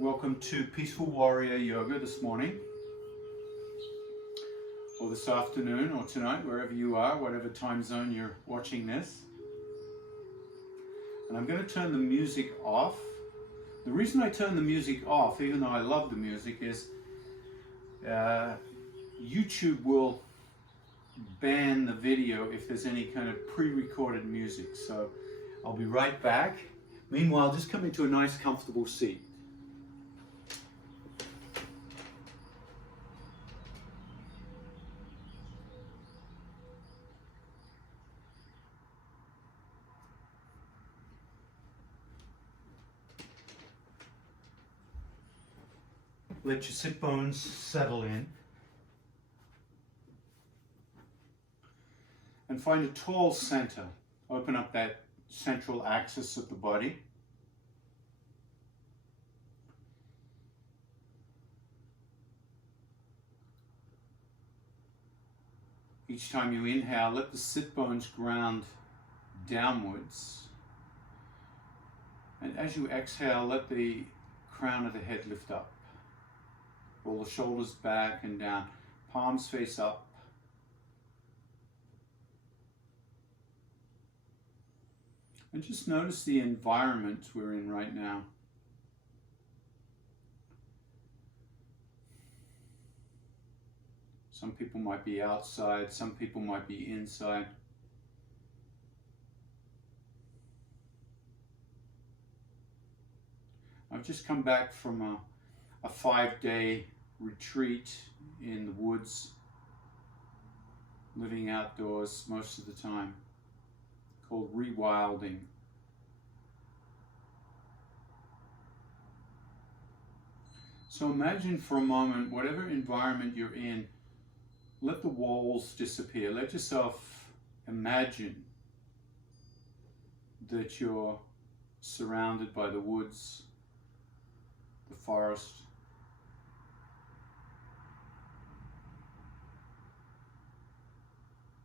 Welcome to Peaceful Warrior Yoga this morning, or this afternoon, or tonight, wherever you are, whatever time zone you're watching this. And I'm going to turn the music off. The reason I turn the music off, even though I love the music, is YouTube will ban the video if there's any kind of pre-recorded music. So I'll be right back. Meanwhile, just come into a nice comfortable seat. Let your sit bones settle in. And find a tall center. Open up that central axis of the body. Each time you inhale, let the sit bones ground downwards. And as you exhale, let the crown of the head lift up. Roll the shoulders back and down, palms face up. And just notice the environment we're in right now. Some people might be outside, some people might be inside. I've just come back from a 5-day retreat in the woods, living outdoors most of the time, called Rewilding. So imagine for a moment, whatever environment you're in, let the walls disappear. Let yourself imagine that you're surrounded by the woods, the forest.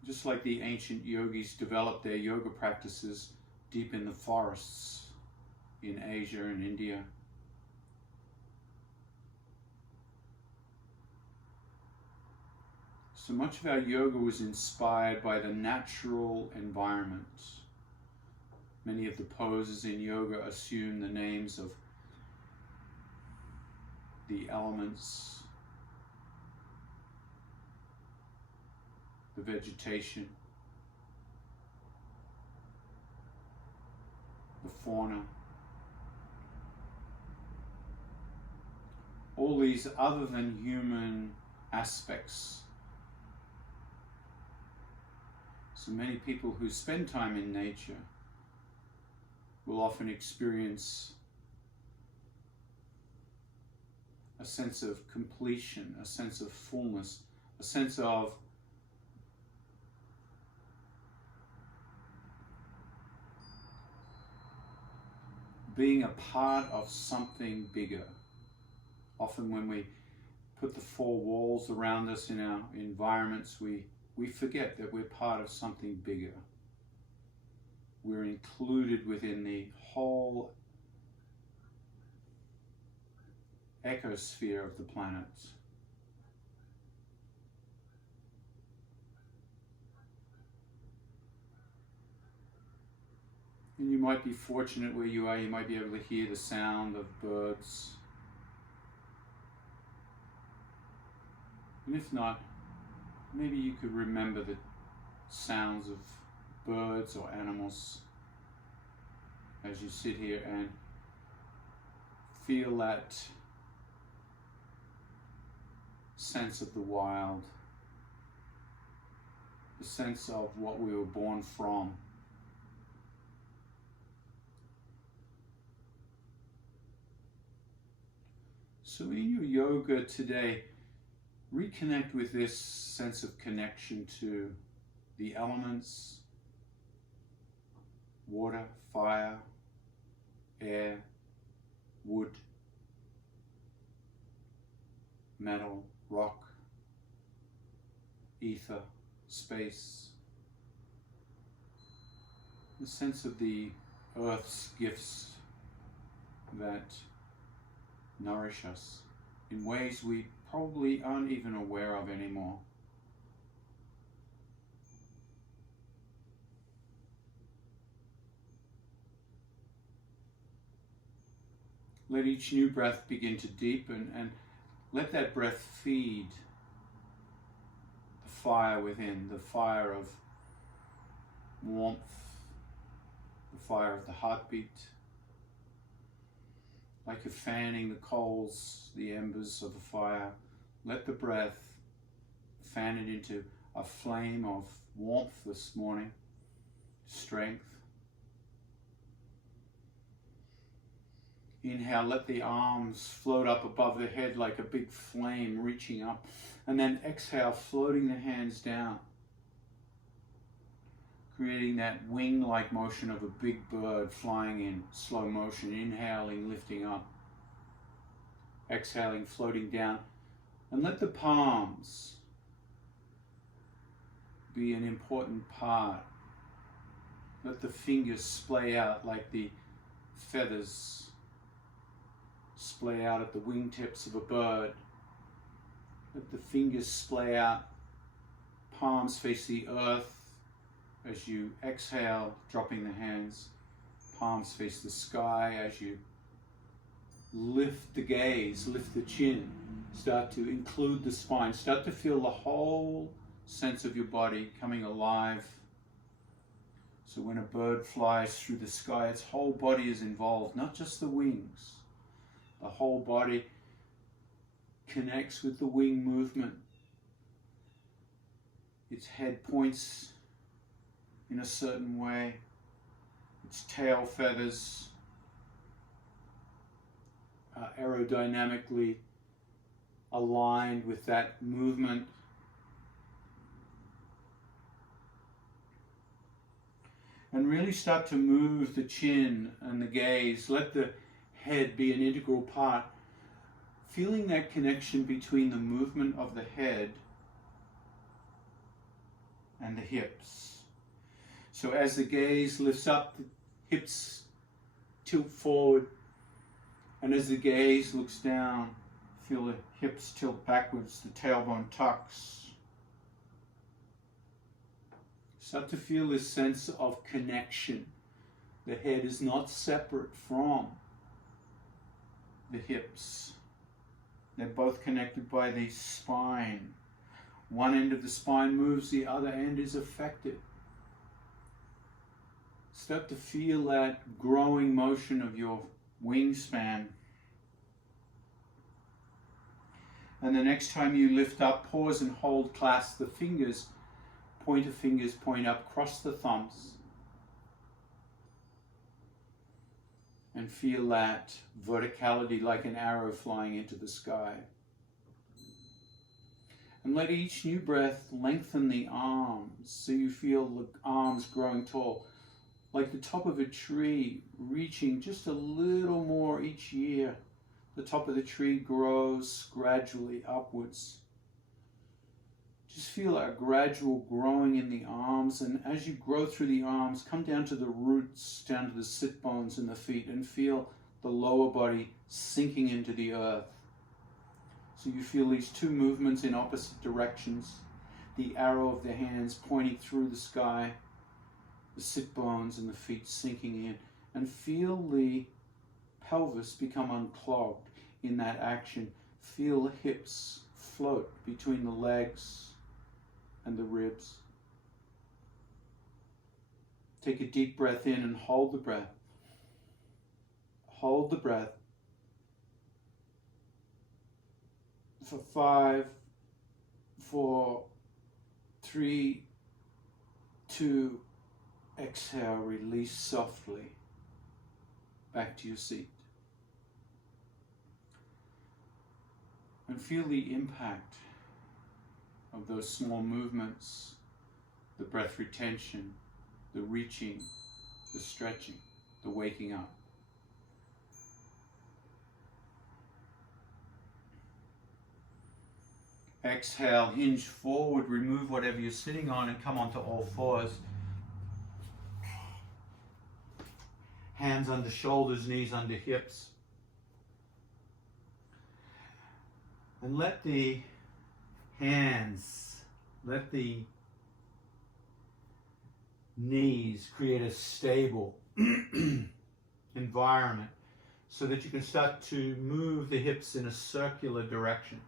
Just like the ancient yogis developed their yoga practices deep in the forests in Asia and India. So much of our yoga was inspired by the natural environment. Many of the poses in yoga assume the names of the elements, the vegetation, the fauna. All these other than human aspects. So many people who spend time in nature will often experience a sense of completion, a sense of fullness, a sense of being a part of something bigger. Often when we put the four walls around us in our environments, we forget that we're part of something bigger. We're included within the whole ecosphere of the planet. And you might be fortunate where you are, you might be able to hear the sound of birds. And if not, maybe you could remember the sounds of birds or animals as you sit here and feel that sense of the wild, the sense of what we were born from. So in your yoga today, reconnect with this sense of connection to the elements, water, fire, air, wood, metal, rock, ether, space. The sense of the earth's gifts that nourish us in ways we probably aren't even aware of anymore. Let each new breath begin to deepen, and let that breath feed the fire within, the fire of warmth, the fire of the heartbeat. Like you're fanning the coals, the embers of the fire. Let the breath fan it into a flame of warmth this morning, strength. Inhale, let the arms float up above the head like a big flame reaching up. And then exhale, floating the hands down, creating that wing-like motion of a big bird flying in slow motion. Inhaling, lifting up. Exhaling, floating down. And let the palms be an important part. Let the fingers splay out like the feathers splay out at the wingtips of a bird. Let the fingers splay out. Palms face the earth as you exhale, dropping the hands. Palms face the sky as you lift the gaze, lift the chin. Start to include the spine. Start to feel the whole sense of your body coming alive. So when a bird flies through the sky, its whole body is involved, not just the wings. The whole body connects with the wing movement. Its head points in a certain way. Its tail feathers are aerodynamically aligned with that movement. And really start to move the chin and the gaze. Let the head be an integral part. Feeling that connection between the movement of the head and the hips. So as the gaze lifts up, the hips tilt forward. And as the gaze looks down, feel the hips tilt backwards, the tailbone tucks. Start to feel this sense of connection. The head is not separate from the hips. They're both connected by the spine. One end of the spine moves, the other end is affected. Start to feel that growing motion of your wingspan. And the next time you lift up, pause and hold, clasp the fingers. Pointer fingers point up, cross the thumbs. And feel that verticality like an arrow flying into the sky. And let each new breath lengthen the arms so you feel the arms growing tall. Like the top of a tree, reaching just a little more each year. The top of the tree grows gradually upwards. Just feel a gradual growing in the arms, and as you grow through the arms, come down to the roots, down to the sit bones in the feet, and feel the lower body sinking into the earth. So you feel these two movements in opposite directions. The arrow of the hands pointing through the sky, the sit bones and the feet sinking in, and feel the pelvis become unclogged in that action. Feel the hips float between the legs and the ribs. Take a deep breath in and hold the breath. Hold the breath for 5, 4, 3, 2, exhale, release softly. Back to your seat. And feel the impact of those small movements, the breath retention, the reaching, the stretching, the waking up. Exhale, hinge forward, remove whatever you're sitting on and come onto all fours. Hands under shoulders, knees under hips. And let the hands, let the knees create a stable environment so that you can start to move the hips in a circular direction.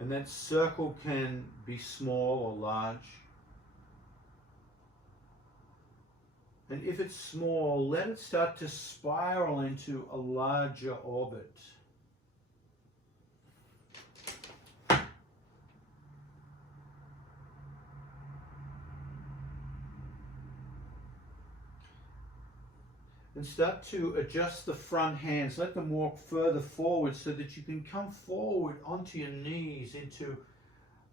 And that circle can be small or large. And if it's small, let it start to spiral into a larger orbit. And start to adjust the front hands. Let them walk further forward so that you can come forward onto your knees into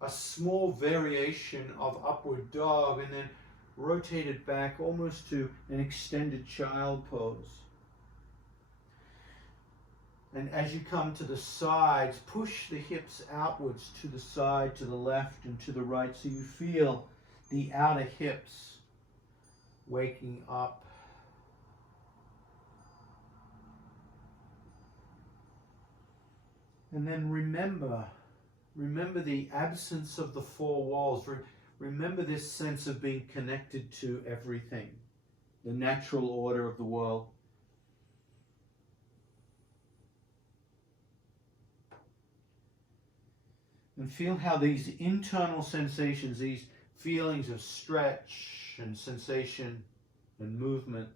a small variation of upward dog, and then rotate it back almost to an extended child pose. And as you come to the sides, push the hips outwards to the side, to the left and to the right, so you feel the outer hips waking up. And then remember the absence of the four walls. Remember this sense of being connected to everything, the natural order of the world. And feel how these internal sensations, these feelings of stretch and sensation and movement,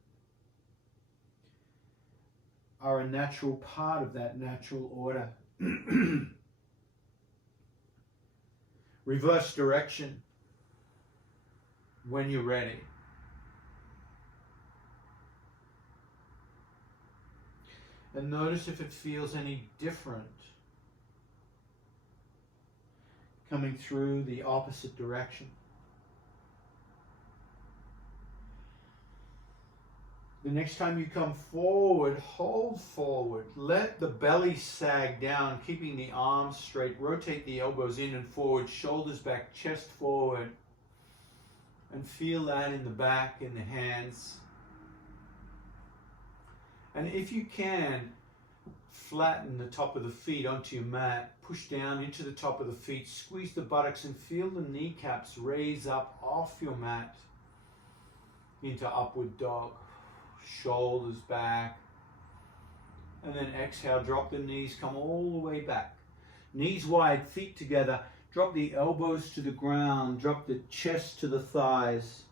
are a natural part of that natural order. Reverse direction when you're ready. And notice if it feels any different coming through the opposite direction. The next time you come forward, hold forward. Let the belly sag down, keeping the arms straight. Rotate the elbows in and forward, shoulders back, chest forward. And feel that in the back, in the hands. And if you can, flatten the top of the feet onto your mat. Push down into the top of the feet. Squeeze the buttocks and feel the kneecaps raise up off your mat into upward dog. Shoulders back, and then exhale, drop the knees, come all the way back, knees wide, feet together, drop the elbows to the ground, drop the chest to the thighs,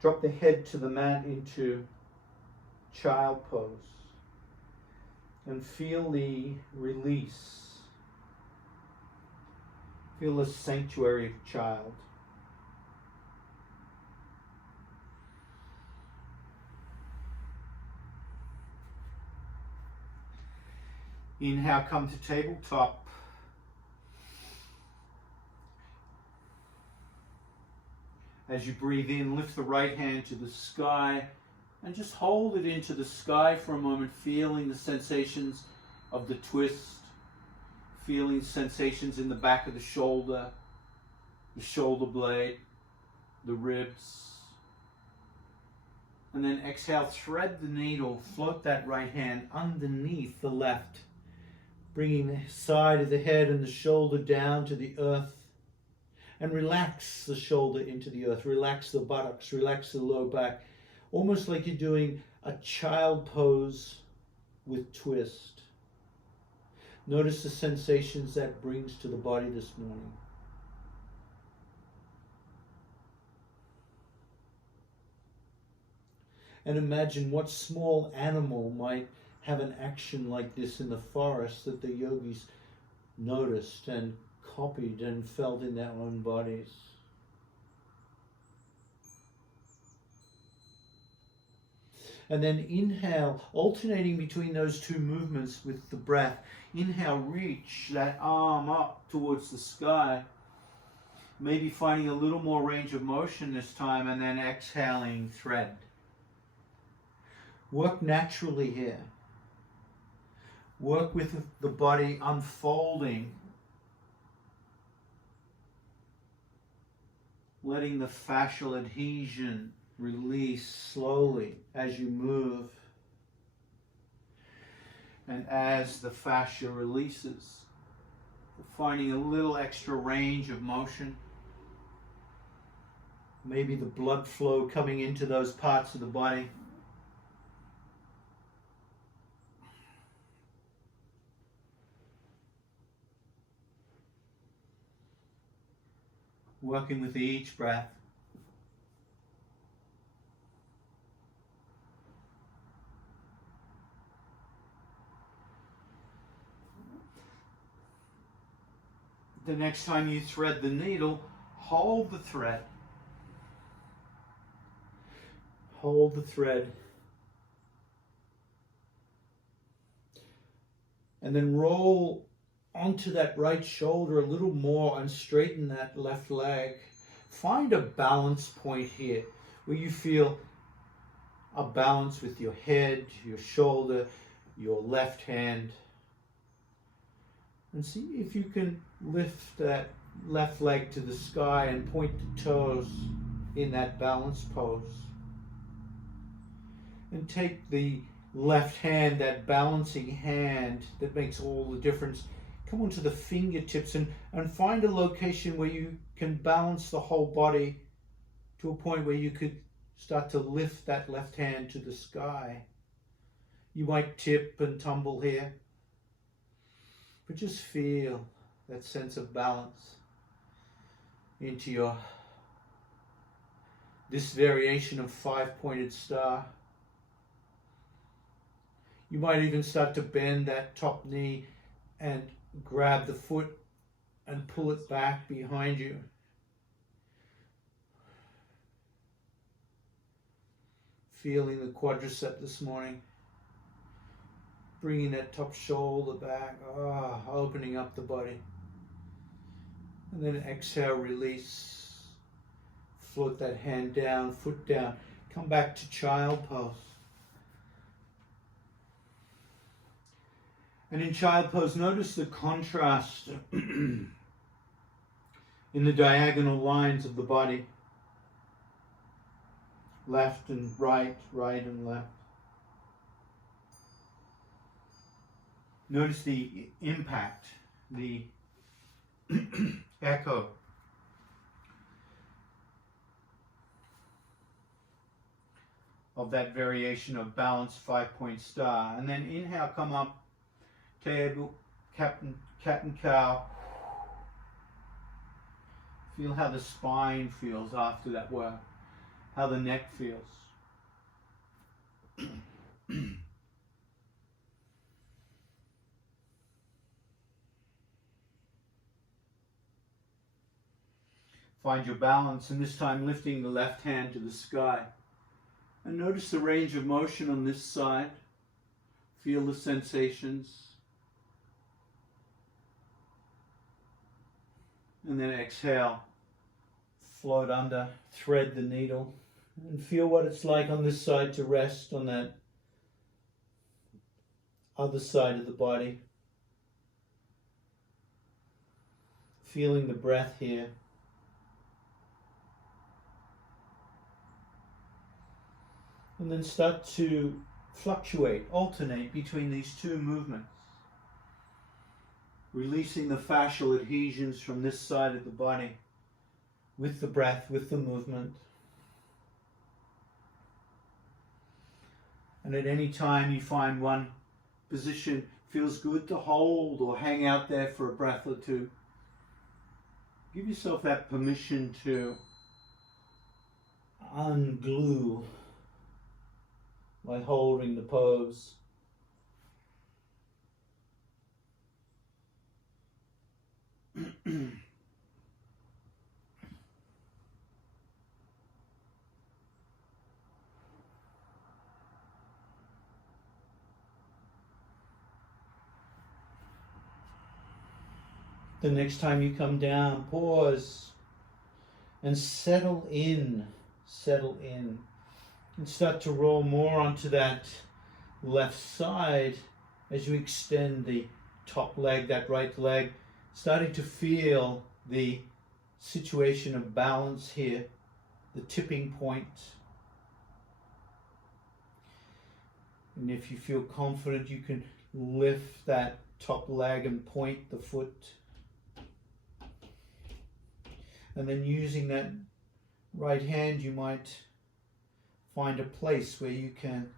drop the head to the mat into child pose, and feel the release, feel the sanctuary of child. Inhale, come to tabletop. As you breathe in, lift the right hand to the sky and just hold it into the sky for a moment, feeling the sensations of the twist, feeling sensations in the back of the shoulder blade, the ribs. And then exhale, thread the needle, float that right hand underneath the left, bringing the side of the head and the shoulder down to the earth. And relax the shoulder into the earth. Relax the buttocks. Relax the low back. Almost like you're doing a child pose with twist. Notice the sensations that brings to the body this morning. And imagine what small animal might have an action like this in the forest that the yogis noticed and copied and felt in their own bodies. And then inhale, alternating between those two movements with the breath. Inhale, reach that arm up towards the sky. Maybe finding a little more range of motion this time, and then exhaling, thread. Work naturally here. Work with the body unfolding. Letting the fascial adhesion release slowly as you move. And as the fascia releases, finding a little extra range of motion. Maybe the blood flow coming into those parts of the body. Working with each breath. The next time you thread the needle, hold the thread. Hold the thread. And then roll onto that right shoulder a little more and straighten that left leg. Find a balance point here where you feel a balance with your head, your shoulder, your left hand. And see if you can lift that left leg to the sky and point the toes in that balance pose. And take the left hand, that balancing hand that makes all the difference, come onto the fingertips and find a location where you can balance the whole body to a point where you could start to lift that left hand to the sky. You might tip and tumble here, but just feel that sense of balance into this variation of 5-pointed star. You might even start to bend that top knee and grab the foot and pull it back behind you. Feeling the quadricep this morning. Bringing that top shoulder back, opening up the body. And then exhale, release. Float that hand down, foot down. Come back to child pose. And in child pose, notice the contrast in the diagonal lines of the body. Left and right, right and left. Notice the impact, the echo of that variation of balanced 5-point star. And then inhale, come up, table, cat and cow. Feel how the spine feels after that work, how the neck feels. Find your balance, and this time lifting the left hand to the sky. And notice the range of motion on this side. Feel the sensations. And then exhale. Float under, thread the needle, and feel what it's like on this side to rest on that other side of the body. Feeling the breath here. And then start to fluctuate, alternate between these two movements. Releasing the fascial adhesions from this side of the body with the breath, with the movement. And at any time you find one position feels good to hold or hang out there for a breath or two, give yourself that permission to unglue by holding the pose. The next time you come down, pause and settle in, and start to roll more onto that left side as you extend the top leg, that right leg, starting to feel the situation of balance here, the tipping point. And if you feel confident, you can lift that top leg and point the foot. And then using that right hand, you might find a place where you can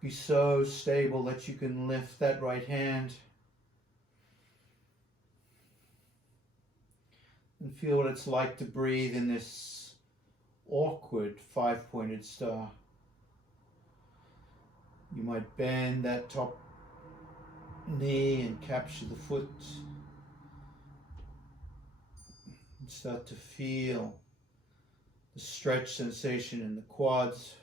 be so stable that you can lift that right hand and feel what it's like to breathe in this awkward five-pointed star. You might bend that top knee and capture the foot and start to feel the stretch sensation in the quads.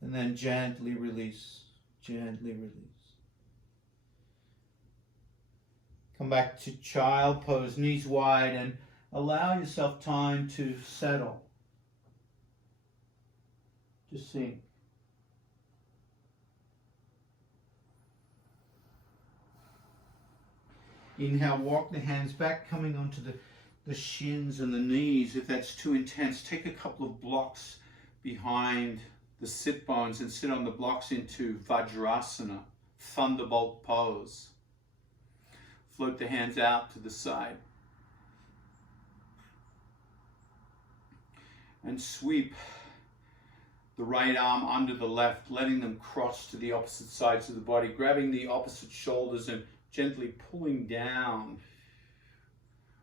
And then gently release, gently release. Come back to child pose, knees wide, and allow yourself time to settle. Just sink. Inhale, walk the hands back, coming onto the shins and the knees. If that's too intense, take a couple of blocks behind the sit bones and sit on the blocks into Vajrasana, Thunderbolt Pose. Float the hands out to the side. And sweep the right arm under the left, letting them cross to the opposite sides of the body, grabbing the opposite shoulders and gently pulling down,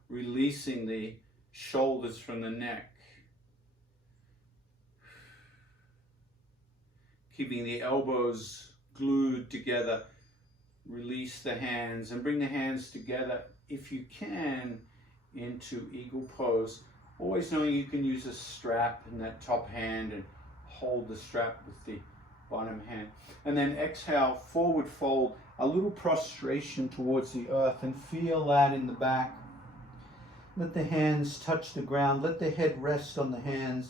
releasing the shoulders from the neck. Keeping the elbows glued together. Release the hands and bring the hands together, if you can, into eagle pose. Always knowing you can use a strap in that top hand and hold the strap with the bottom hand. And then exhale, forward fold, a little prostration towards the earth, and feel that in the back. Let the hands touch the ground. Let the head rest on the hands.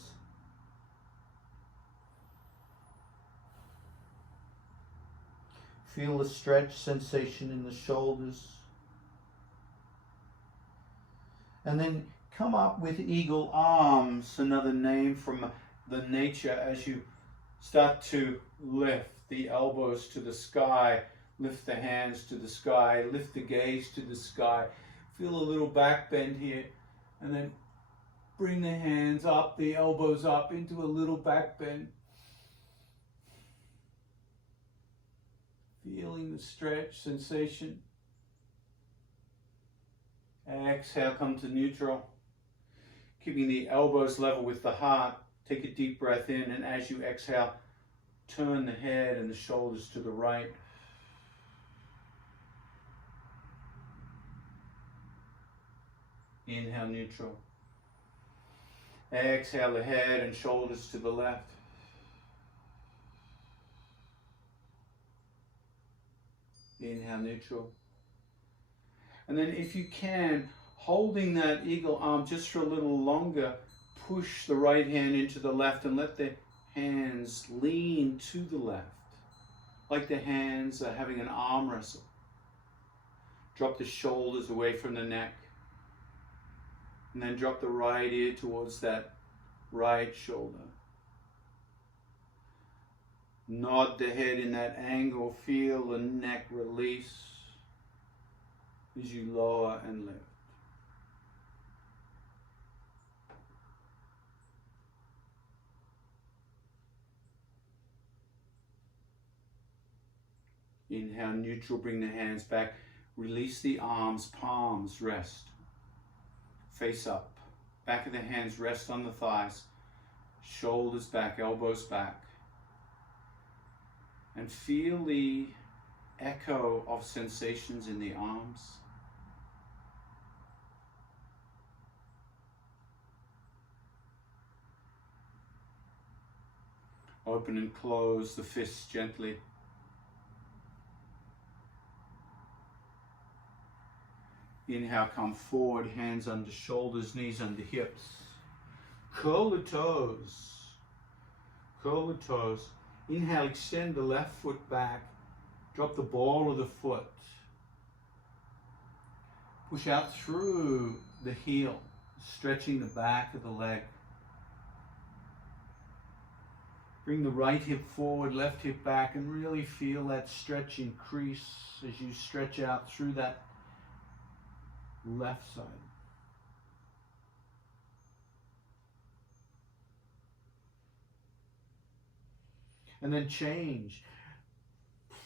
Feel the stretch sensation in the shoulders. And then come up with eagle arms, another name from the nature, as you start to lift the elbows to the sky, lift the hands to the sky, lift the gaze to the sky. Feel a little back bend here, and then bring the hands up, the elbows up into a little back bend. Feeling the stretch sensation. Exhale, come to neutral. Keeping the elbows level with the heart. Take a deep breath in, and as you exhale, turn the head and the shoulders to the right. Inhale, neutral. Exhale, the head and shoulders to the left. Inhale, neutral. And then if you can, holding that eagle arm just for a little longer, push the right hand into the left and let the hands lean to the left, like the hands are having an arm wrestle. Drop the shoulders away from the neck, and then drop the right ear towards that right shoulder. Nod the head in that angle. Feel the neck release as you lower and lift. Inhale, neutral, bring the hands back. Release the arms, palms rest. Face up. Back of the hands rest on the thighs. Shoulders back, elbows back. And feel the echo of sensations in the arms. Open and close the fists gently. Inhale, come forward, hands under shoulders, knees under hips. Curl the toes. Curl the toes. Inhale, extend the left foot back. Drop the ball of the foot Push out through the heel, stretching the back of the leg. Bring the right hip forward, left hip back, and really feel that stretch increase as you stretch out through that left side. And then change.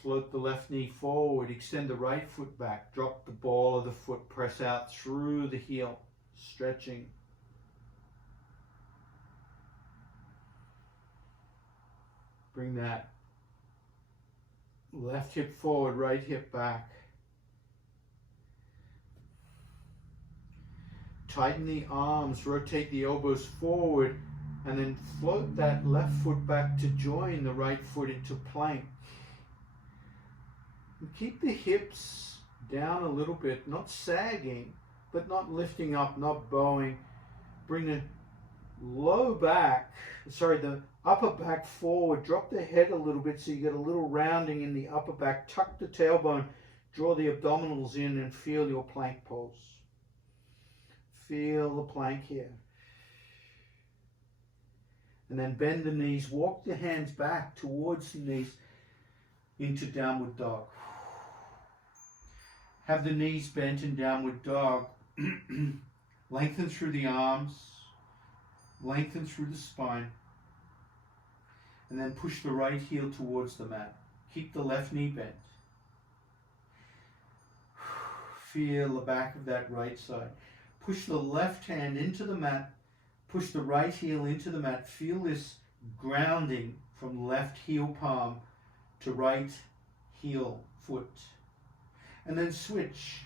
Float the left knee forward, extend the right foot back, drop the ball of the foot, press out through the heel, stretching. Bring that left hip forward, right hip back. Tighten the arms, rotate the elbows forward, and then float that left foot back to join the right foot into plank. And keep the hips down a little bit, not sagging, but not lifting up, not bowing. Bring the the upper back forward. Drop the head a little bit so you get a little rounding in the upper back. Tuck the tailbone, draw the abdominals in, and feel your plank pose. Feel the plank here. And then bend the knees, walk the hands back towards the knees into downward dog. Have the knees bent in downward dog. Lengthen through the arms, lengthen through the spine, and then push the right heel towards the mat. Keep the left knee bent. Feel the back of that right side. Push the left hand into the mat, push the right heel into the mat. Feel this grounding from left heel palm to right heel foot. And then switch.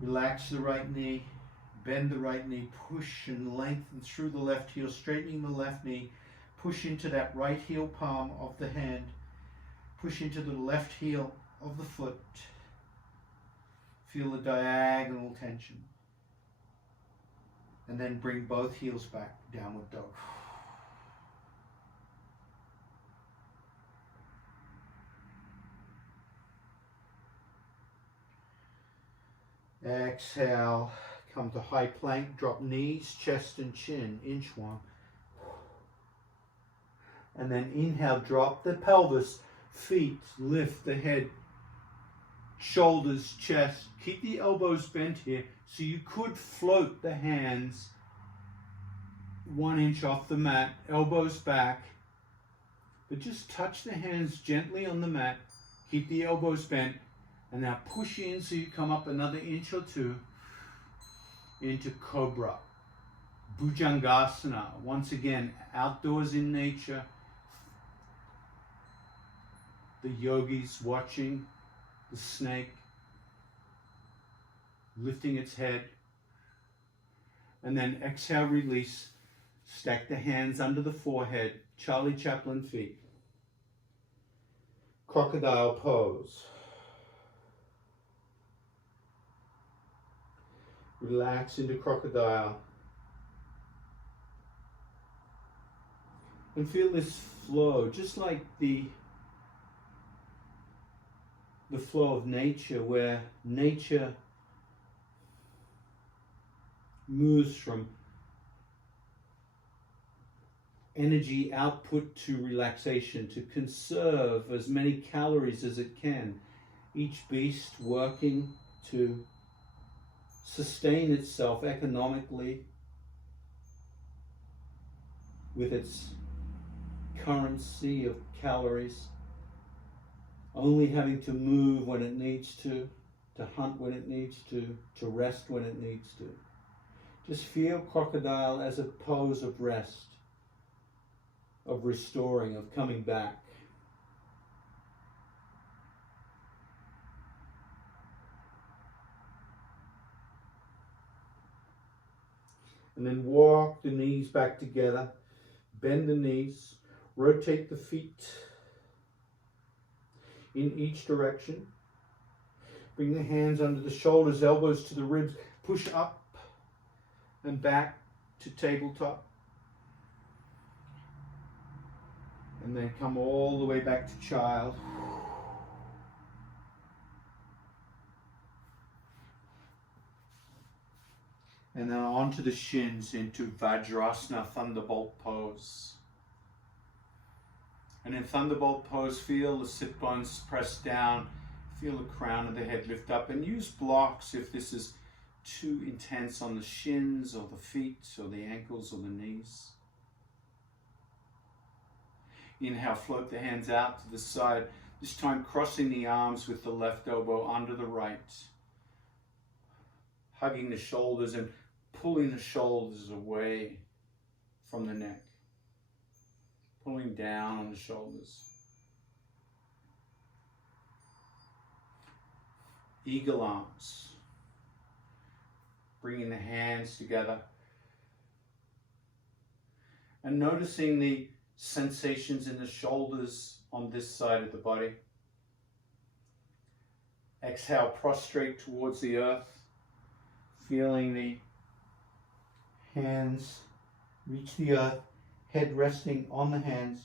Relax the right knee, bend the right knee, push and lengthen through the left heel, straightening the left knee, push into that right heel palm of the hand, push into the left heel of the foot. Feel the diagonal tension. And then bring both heels back, downward dog. Exhale, come to high plank, drop knees, chest and chin, inchworm. And then inhale, drop the pelvis, feet, lift the head, shoulders, chest. Keep the elbows bent here, so you could float the hands 1 inch off the mat, elbows back, but just touch the hands gently on the mat, keep the elbows bent, and now push in so you come up another inch or two into Cobra. Bhujangasana, once again, outdoors in nature. The yogis watching the snake, lifting its head. And then exhale, release. Stack the hands under the forehead, Charlie Chaplin feet. Crocodile pose. Relax into crocodile. And feel this flow, just like the flow of nature, where nature moves from energy output to relaxation, to conserve as many calories as it can. Each beast working to sustain itself economically with its currency of calories, only having to move when it needs to hunt when it needs to rest when it needs to. Just feel crocodile as a pose of rest, of restoring, of coming back. And then walk the knees back together, bend the knees, rotate the feet in each direction. Bring the hands under the shoulders, elbows to the ribs, push up and back to tabletop. And then come all the way back to child. And then onto the shins into Vajrasana, Thunderbolt Pose. And in Thunderbolt Pose, feel the sit bones press down, feel the crown of the head lift up, and use blocks if this is too intense on the shins or the feet or the ankles or the knees. Inhale, float the hands out to the side, this time crossing the arms with the left elbow under the right. Hugging the shoulders and pulling the shoulders away from the neck. Pulling down on the shoulders. Eagle arms. Bringing the hands together. And noticing the sensations in the shoulders on this side of the body. Exhale, prostrate towards the earth. Feeling the hands reach the earth, head resting on the hands,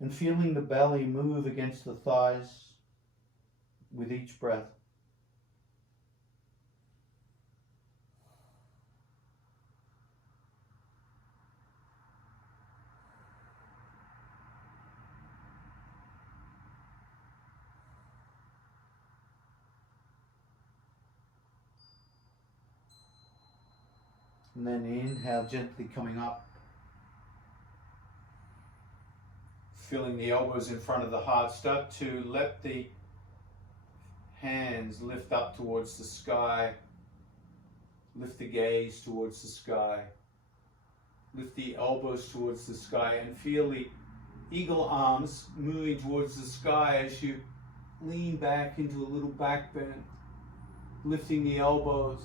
and feeling the belly move against the thighs with each breath. And then inhale, gently coming up. Feeling the elbows in front of the heart. Start to let the hands lift up towards the sky. Lift the gaze towards the sky. Lift the elbows towards the sky and feel the eagle arms moving towards the sky as you lean back into a little back bend. Lifting the elbows.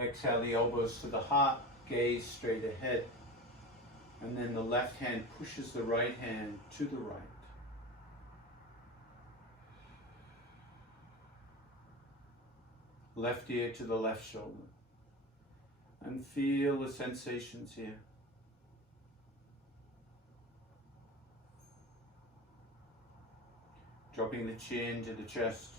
Exhale the elbows to the heart, gaze straight ahead. And then the left hand pushes the right hand to the right. Left ear to the left shoulder. And feel the sensations here. Dropping the chin to the chest.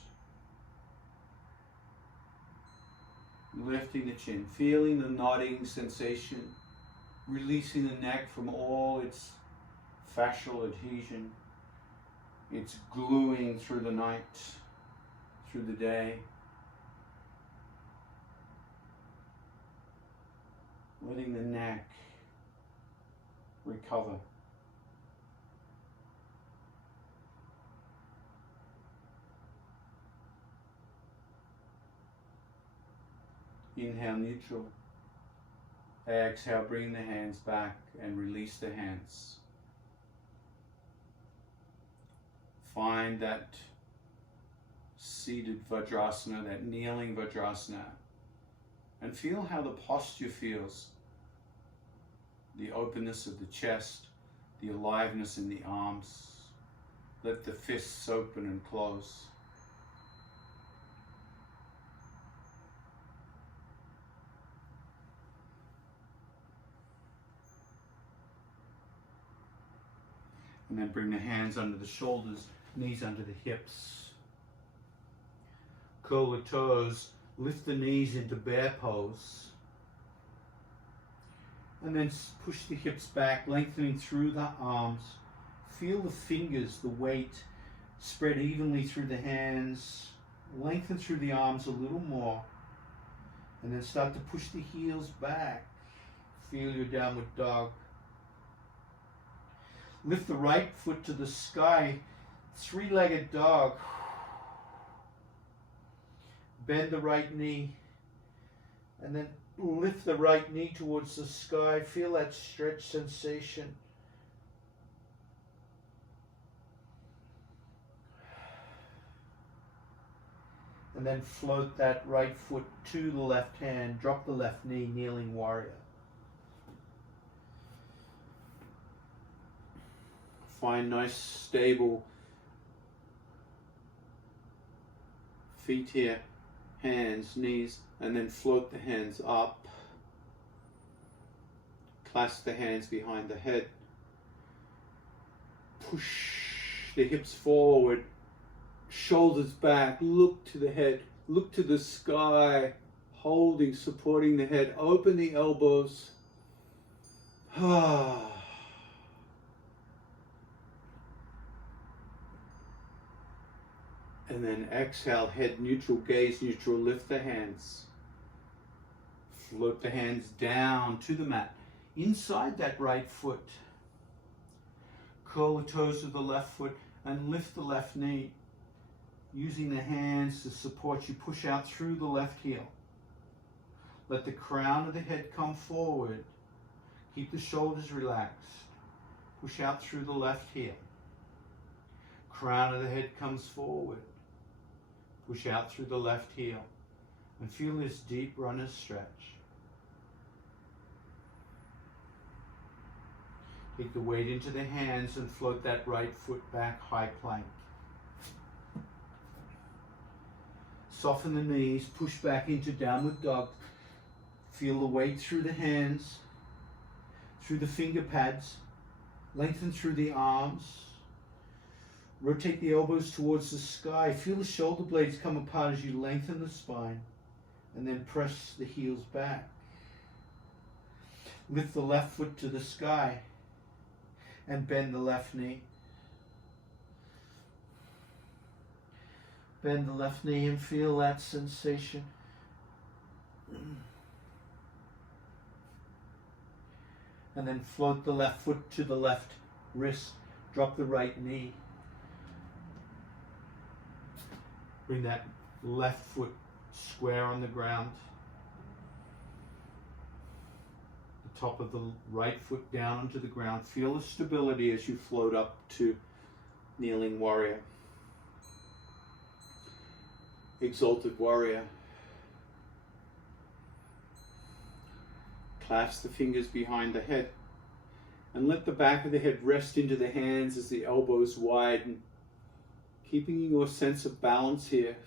Lifting the chin, feeling the nodding sensation, releasing the neck from all its fascial adhesion. It's gluing through the night, through the day. Letting the neck recover. Inhale, neutral. Exhale, bring the hands back and release the hands. Find that seated Vajrasana, that kneeling Vajrasana, and feel how the posture feels. The openness of the chest, the aliveness in the arms. Let the fists open and close. And then bring the hands under the shoulders, knees under the hips. Curl the toes, lift the knees into bear pose. And then push the hips back, lengthening through the arms. Feel the fingers, the weight, spread evenly through the hands. Lengthen through the arms a little more. And then start to push the heels back. Feel your downward dog. Lift the right foot to the sky, three-legged dog. Bend the right knee, and then lift the right knee towards the sky. Feel that stretch sensation. And then float that right foot to the left hand. Drop the left knee, kneeling warrior. Find nice stable feet here, hands, knees, and then float the hands up. Clasp the hands behind the head. Push the hips forward Shoulders back, look to the head, look to the sky, holding, supporting the head. Open the elbows. And then exhale, head neutral, gaze neutral, lift the hands. Float the hands down to the mat. Inside that right foot. Curl the toes of the left foot and lift the left knee. Using the hands to support you, push out through the left heel. Let the crown of the head come forward. Keep the shoulders relaxed. Push out through the left heel. Crown of the head comes forward. Push out through the left heel. And feel this deep runner's stretch. Take the weight into the hands and float that right foot back, high plank. Soften the knees, push back into downward dog. Feel the weight through the hands, through the finger pads. Lengthen through the arms. Rotate the elbows towards the sky. Feel the shoulder blades come apart as you lengthen the spine. And then press the heels back. Lift the left foot to the sky. And bend the left knee. Bend the left knee and feel that sensation. And then float the left foot to the left wrist. Drop the right knee. Bring that left foot square on the ground. The top of the right foot down onto the ground. Feel the stability as you float up to kneeling warrior. Exalted warrior. Clasp the fingers behind the head and let the back of the head rest into the hands as the elbows widen, keeping your sense of balance here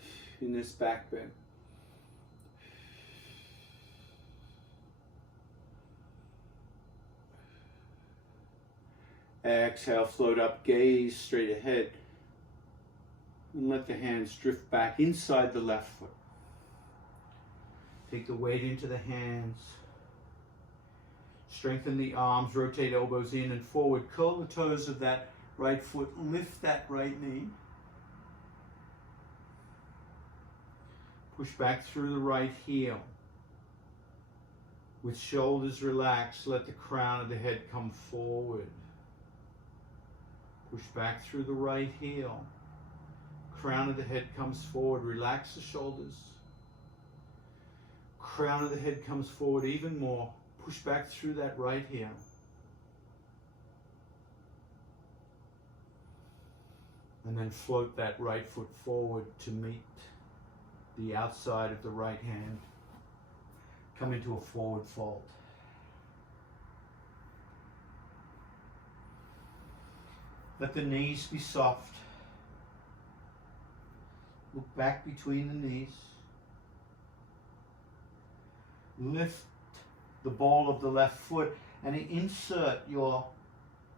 in this back bend. Exhale, float up, gaze straight ahead. And let the hands drift back inside the left foot. Take the weight into the hands. Strengthen the arms, rotate elbows in and forward. Curl the toes of that right foot. Lift that right knee. Push back through the right heel. With shoulders relaxed, let the crown of the head come forward. Push back through the right heel. Crown of the head comes forward. Relax the shoulders. Crown of the head comes forward even more. Push back through that right heel. And then float that right foot forward to meet the outside of the right hand. Come into a forward fold. Let the knees be soft. Look back between the knees. Lift the ball of the left foot and insert your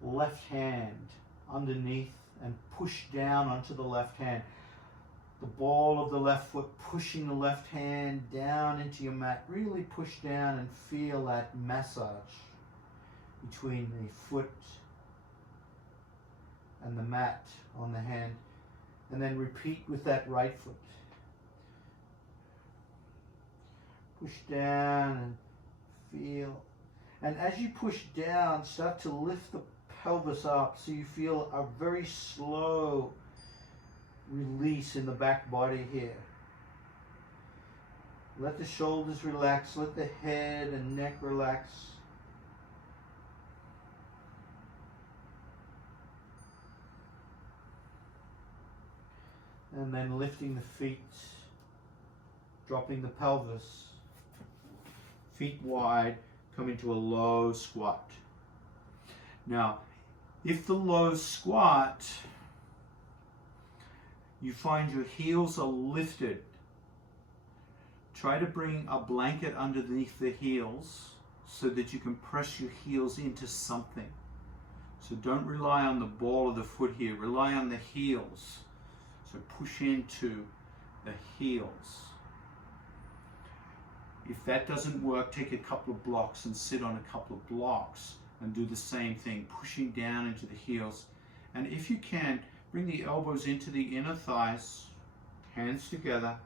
left hand underneath and push down onto the left hand. The ball of the left foot pushing the left hand down into your mat. Really push down and feel that massage between the foot and the mat on the hand. And then repeat with that right foot. Push down and feel. And as you push down, start to lift the pelvis up so you feel a very slow release in the back body here. Let the shoulders relax. Let the head and neck relax. And then lifting the feet, dropping the pelvis, feet wide, come into a low squat. Now, if the low squat, you find your heels are lifted, try to bring a blanket underneath the heels so that you can press your heels into something. So don't rely on the ball of the foot here, rely on the heels. So push into the heels. If that doesn't work, take a couple of blocks and sit on a couple of blocks and do the same thing, pushing down into the heels. And if you can, bring the elbows into the inner thighs, hands together.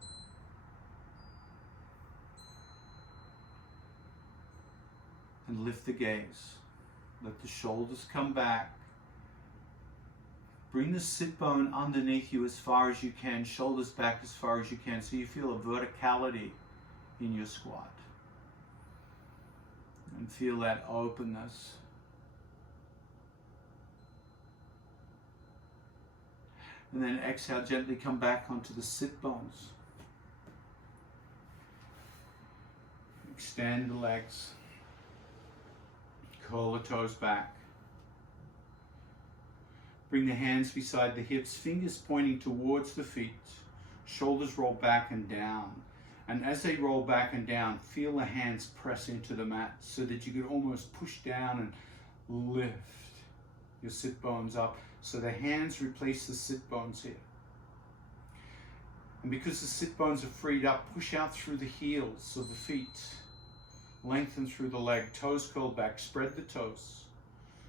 And lift the gaze. Let the shoulders come back. Bring the sit bone underneath you as far as you can, shoulders back as far as you can, so you feel a verticality in your squat. And feel that openness. And then exhale, gently come back onto the sit bones. Extend the legs. Curl the toes back. Bring the hands beside the hips, fingers pointing towards the feet. Shoulders roll back and down. And as they roll back and down, feel the hands press into the mat so that you could almost push down and lift your sit bones up. So the hands replace the sit bones here. And because the sit bones are freed up, push out through the heels of the feet. Lengthen through the leg, toes curl back, spread the toes.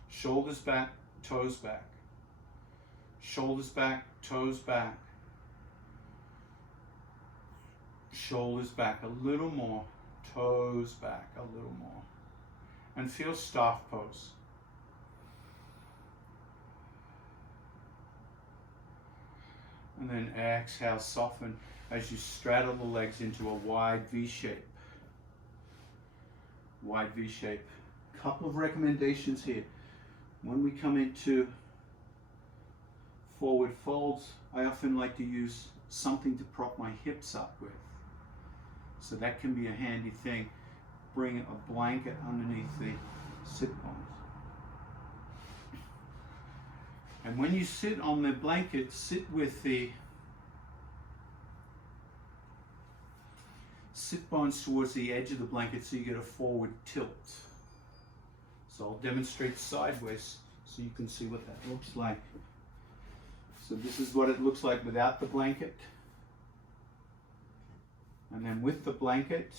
Shoulders back, toes back. Shoulders back, toes back. Shoulders back a little more, toes back a little more. And feel staff pose. And then exhale, soften as you straddle the legs into a wide V shape. Wide V shape. Couple of recommendations here. When we come into forward folds, I often like to use something to prop my hips up with. So that can be a handy thing. Bring a blanket underneath the sit bones. And when you sit on the blanket, sit with the sit bones towards the edge of the blanket so you get a forward tilt. So I'll demonstrate sideways so you can see what that looks like. So this is what it looks like without the blanket. And then with the blanket,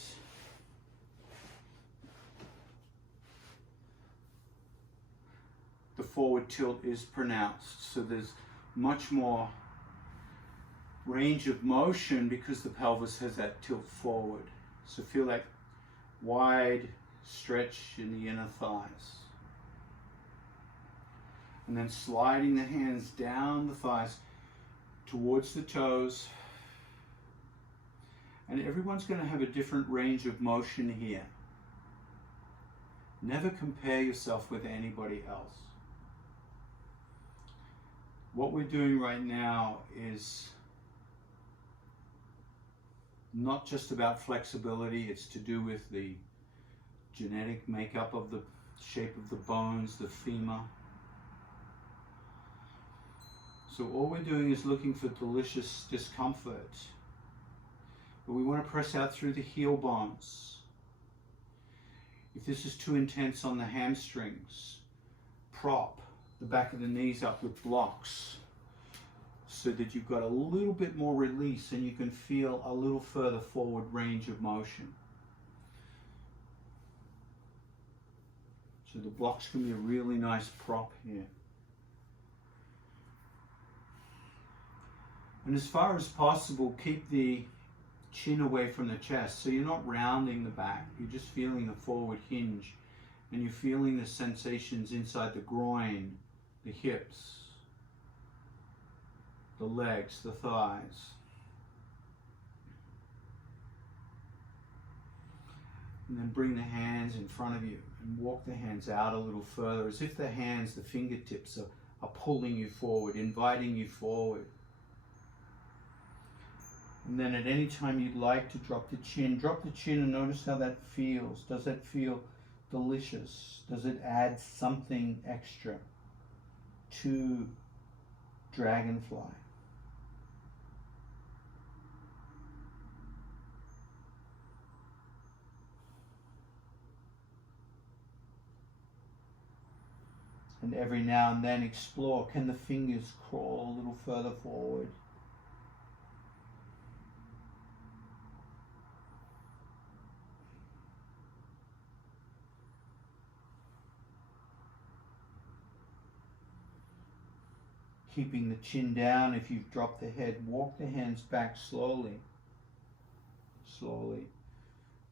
the forward tilt is pronounced. So there's much more range of motion because the pelvis has that tilt forward. So feel that wide stretch in the inner thighs. And then sliding the hands down the thighs towards the toes. And everyone's going to have a different range of motion here. Never compare yourself with anybody else. What we're doing right now is not just about flexibility, it's to do with the genetic makeup of the shape of the bones, the femur. So all we're doing is looking for delicious discomfort. But we want to press out through the heel bones. If this is too intense on the hamstrings, prop the back of the knees up with blocks so that you've got a little bit more release and you can feel a little further forward range of motion. So the blocks can be a really nice prop here. And as far as possible, keep the chin away from the chest. So you're not rounding the back, you're just feeling the forward hinge and you're feeling the sensations inside the groin, the hips, the legs, the thighs. And then bring the hands in front of you and walk the hands out a little further as if the hands, the fingertips are pulling you forward, inviting you forward. And then at any time you'd like to drop the chin and notice how that feels. Does that feel delicious? Does it add something extra to dragonfly? And every now and then explore, can the fingers crawl a little further forward? keeping the chin down. If you've dropped the head, walk the hands back slowly. Slowly.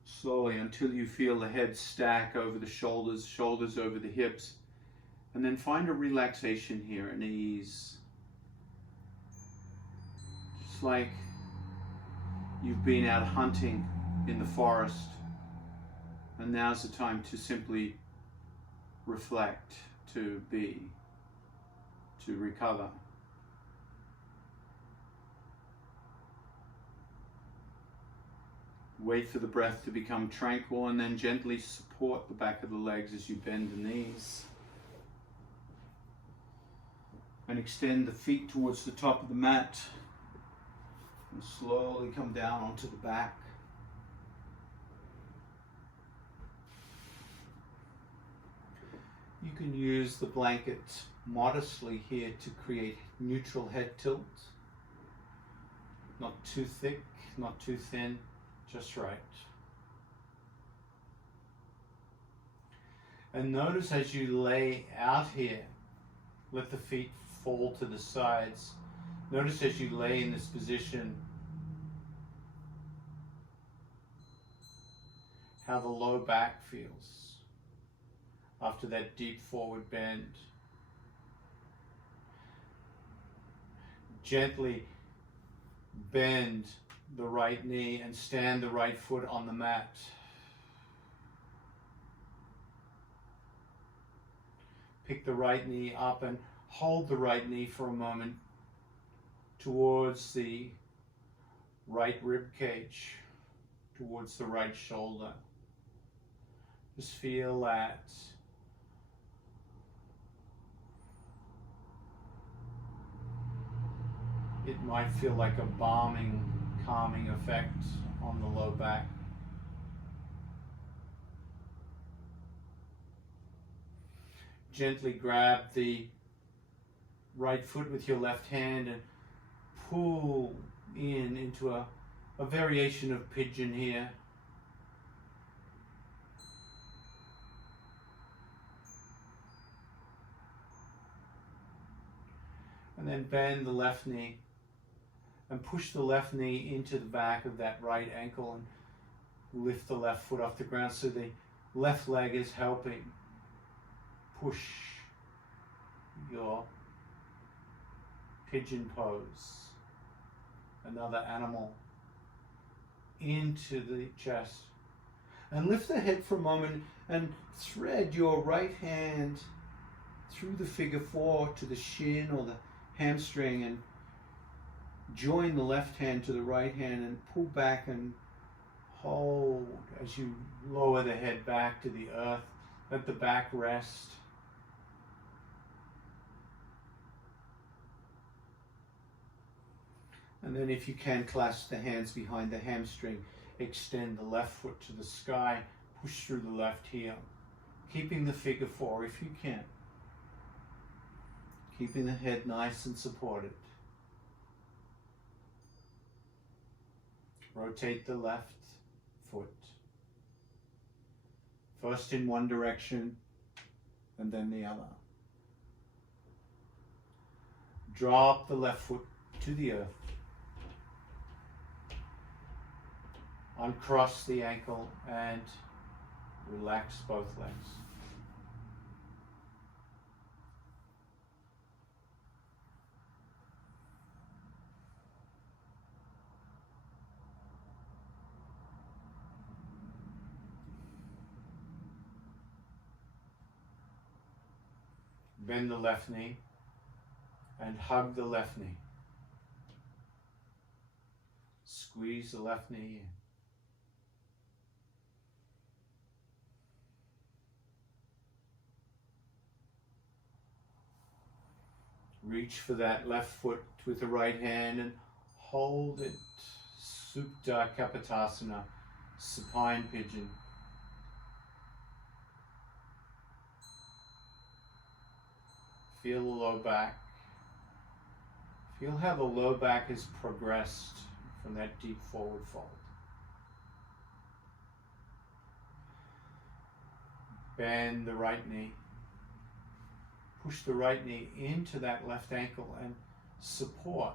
Slowly until you feel the head stack over the shoulders, shoulders over the hips. And then find a relaxation here, an ease. Just like you've been out hunting in the forest. And now's the time to simply reflect, to be, to recover. Wait for the breath to become tranquil and then gently support the back of the legs as you bend the knees. And extend the feet towards the top of the mat. And slowly come down onto the back. You can use the blanket modestly here to create neutral head tilt. Not too thick, not too thin, just right. And notice as you lay out here, let the feet fall to the sides. Notice as you lay in this position how the low back feels after that deep forward bend. Gently bend the right knee and stand the right foot on the mat. Pick the right knee up and hold the right knee for a moment towards the right rib cage, towards the right shoulder. Just feel that. It might feel like a balming, calming effect on the low back. Gently grab the right foot with your left hand and pull into a variation of pigeon here. And then bend the left knee and push the left knee into the back of that right ankle and lift the left foot off the ground so the left leg is helping push your pigeon pose, another animal, into the chest. And lift the head for a moment and thread your right hand through the figure four to the shin or the hamstring and join the left hand to the right hand and pull back and hold as you lower the head back to the earth. Let the back rest. And then if you can, clasp the hands behind the hamstring. Extend the left foot to the sky. Push through the left heel. Keeping the figure four if you can. Keeping the head nice and supported. Rotate the left foot. First in one direction and then the other. Drop the left foot to the earth. Uncross the ankle and relax both legs. Bend the left knee and hug the left knee. Squeeze the left knee in. Reach for that left foot with the right hand and hold it. Supta Kapotasana, supine pigeon. Feel the low back. Feel how the low back has progressed from that deep forward fold. Bend the right knee. push the right knee into that left ankle and support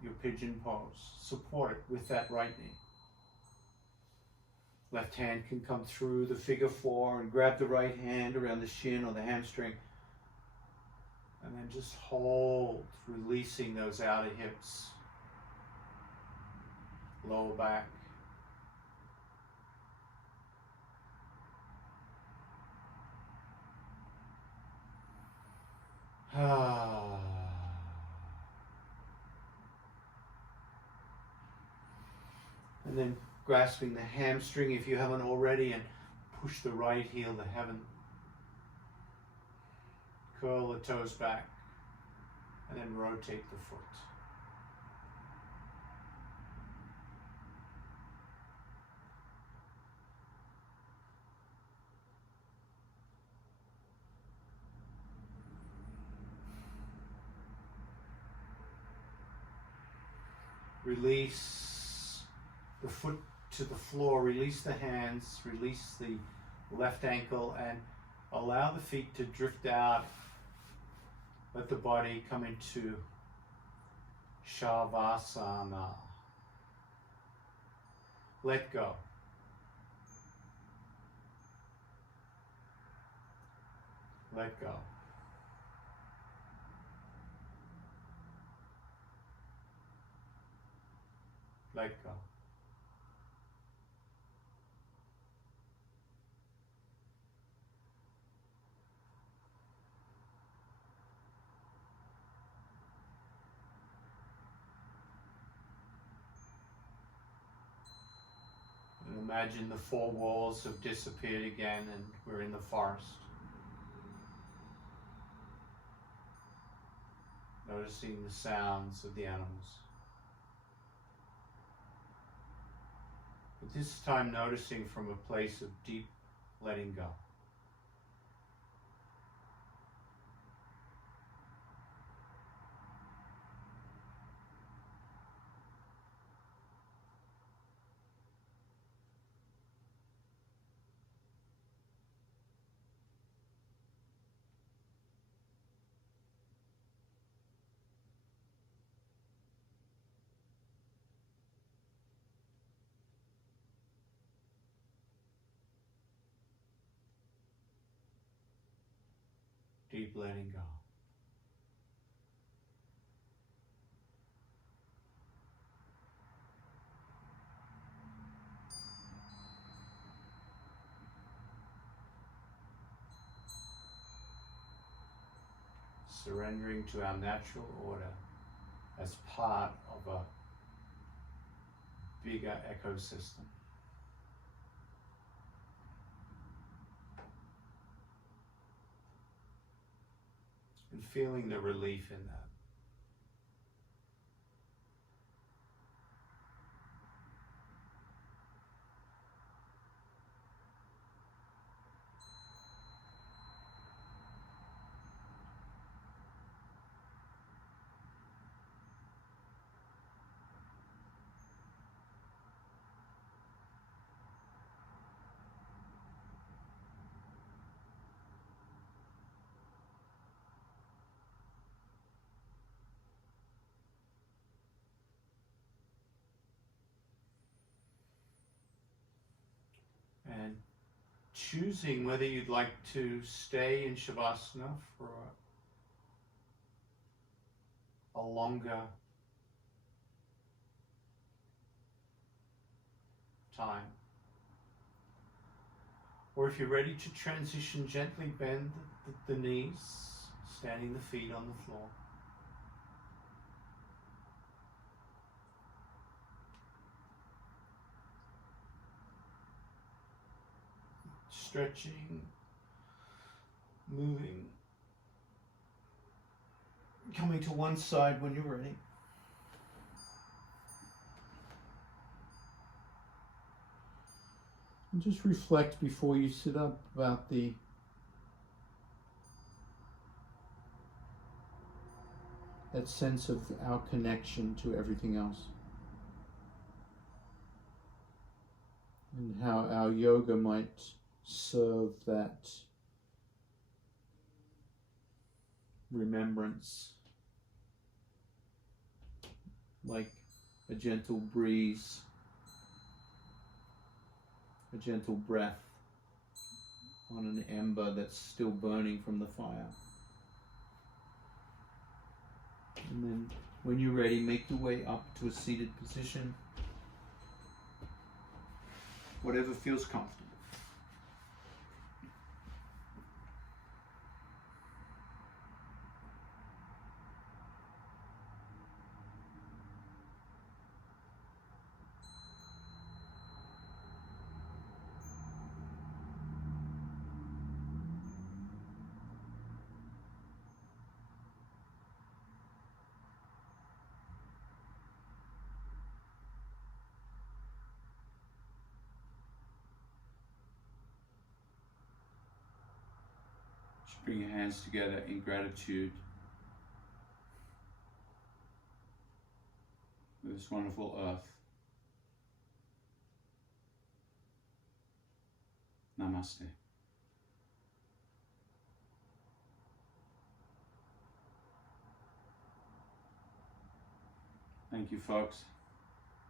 your pigeon pose. Support it with that right knee. Left hand can come through the figure four and grab the right hand around the shin or the hamstring. And then just hold, releasing those outer hips, lower back. And then grasping the hamstring if you haven't already, and push the right heel to heaven. Curl the toes back and then rotate the foot. Release the foot to the floor, release the hands, release the left ankle, and allow the feet to drift out. Let the body come into Shavasana. Let go. Let go. Let go. And imagine the four walls have disappeared again and we're in the forest. Noticing the sounds of the animals. But this time noticing from a place of deep letting go. Deep letting go. Surrendering to our natural order as part of a bigger ecosystem. And feeling the relief in that. And choosing whether you'd like to stay in Shavasana for a longer time. Or if you're ready to transition, gently bend the knees, standing the feet on the floor. Stretching, moving, coming to one side when you're ready. And just reflect before you sit up about that sense of our connection to everything else. And how our yoga might serve that remembrance, like a gentle breeze, a gentle breath on an ember that's still burning from the fire. And then when you're ready, make your way up to a seated position, whatever feels comfortable. Bring your hands together in gratitude for this wonderful earth. Namaste. Thank you, folks.